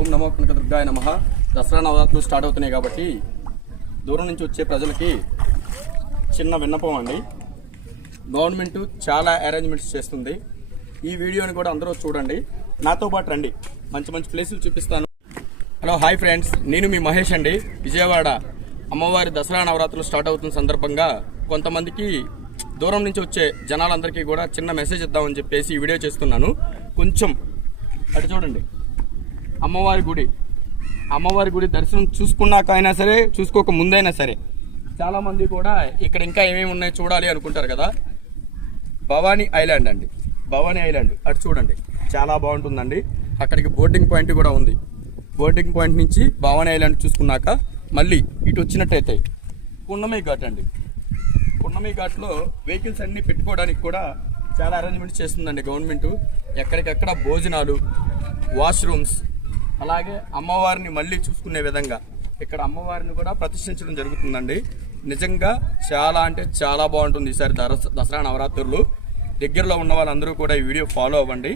ఓం నమో కనకదుర్గాయ నమః. దసరా నవరాత్రులు స్టార్ట్ అవుతున్నాయి కాబట్టి దూరం నుంచి వచ్చే ప్రజలకి చిన్న విన్నపం అండి. గవర్నమెంట్ చాలా అరేంజ్మెంట్స్ చేస్తుంది. ఈ వీడియోని కూడా అందరూ చూడండి, నాతో పాటు రండి, మంచి మంచి ప్లేసులు చూపిస్తాను. హలో హాయ్ ఫ్రెండ్స్, నేను మీ మహేష్ అండి. విజయవాడ అమ్మవారి దసరా నవరాత్రులు స్టార్ట్ అవుతున్న సందర్భంగా కొంతమందికి దూరం నుంచి వచ్చే జనాలందరికీ కూడా చిన్న మెసేజ్ ఇద్దామని చెప్పేసి ఈ వీడియో చేస్తున్నాను. కొంచెం అటు చూడండి, అమ్మవారి గుడి దర్శనం చూసుకున్నాక అయినా సరే, చూసుకోక ముందైనా సరే, చాలామంది కూడా ఇక్కడ ఇంకా ఏమేమి ఉన్నాయో చూడాలి అనుకుంటారు కదా. భవానీ ఐలాండ్ అండి, భవానీ ఐలాండ్ అటు చూడండి, చాలా బాగుంటుందండి. అక్కడికి బోటింగ్ పాయింట్ కూడా ఉంది. బోటింగ్ పాయింట్ నుంచి భవానీ ఐలాండ్ చూసుకున్నాక మళ్ళీ ఇటు వచ్చినట్టయితే పున్నమి ఘాట్ అండి. పున్నమి ఘాట్లో వెహికల్స్ అన్నీ పెట్టుకోవడానికి కూడా చాలా అరేంజ్మెంట్స్ చేస్తుందండి గవర్నమెంట్. ఎక్కడికక్కడ భోజనాలు, వాష్రూమ్స్, అలాగే అమ్మవారిని మళ్ళీ చూసుకునే విధంగా ఇక్కడ అమ్మవారిని కూడా ప్రతిష్ఠించడం జరుగుతుందండి. నిజంగా చాలా అంటే చాలా బాగుంటుంది ఈసారి దసరా నవరాత్రులు. దగ్గరలో ఉన్న వాళ్ళందరూ కూడా ఈ వీడియో ఫాలో అవ్వండి.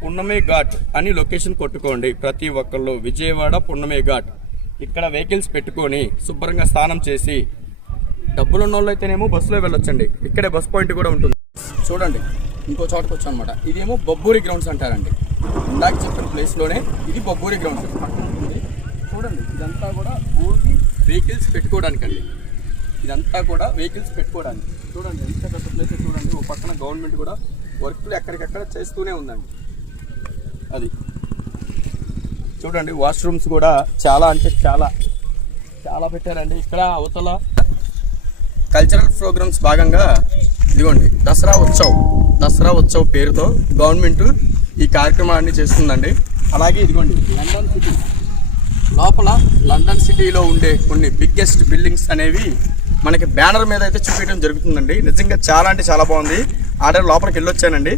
పున్నమి ఘాట్ అని లొకేషన్ కొట్టుకోండి ప్రతి ఒక్కళ్ళు. విజయవాడ పున్నమి ఘాట్. ఇక్కడ వెహికల్స్ పెట్టుకొని శుభ్రంగా స్నానం చేసి, డబ్బులు ఉన్న వాళ్ళు అయితేనేమో బస్సులో వెళ్ళొచ్చండి. ఇక్కడే బస్ పాయింట్ కూడా ఉంటుంది. చూడండి, ఇంకో చోటకు వచ్చాం అనమాట. ఇదేమో బొబ్బూరి గ్రౌండ్స్ అంటారండి. ఇందాక చెప్పిన ప్లేస్లోనే ఇది బొబ్బూరి గ్రౌండ్స్ పక్కన ఉంటుంది. చూడండి, ఇదంతా కూడా ఓన్లీ వెహికల్స్ పెట్టుకోవడానికండి. ఇదంతా కూడా వెహికల్స్ పెట్టుకోవడానికి. చూడండి ఎంత పెద్ద ప్లేస్ చూడండి. ఓ పక్కన గవర్నమెంట్ కూడా వర్క్లు ఎక్కడికెక్కడ చేస్తూనే ఉందండి. అది చూడండి, వాష్రూమ్స్ కూడా చాలా అంటే చాలా చాలా పెట్టారండి. ఇక్కడ అవతల కల్చరల్ ప్రోగ్రామ్స్ భాగంగా ఇదిగోండి దసరా ఉత్సవ్ పేరుతో గవర్నమెంట్ ఈ కార్యక్రమాన్ని చేస్తుందండి. అలాగే ఇదిగోండి లండన్ సిటీ లోపల, లండన్ సిటీలో ఉండే కొన్ని బిగ్గెస్ట్ బిల్డింగ్స్ అనేవి మనకి బ్యానర్ మీద అయితే చూపించడం జరుగుతుందండి. నిజంగా చాలా అంటే చాలా బాగుంది. ఆర్డర్ లోపలికి వెళ్ళొచ్చానండి.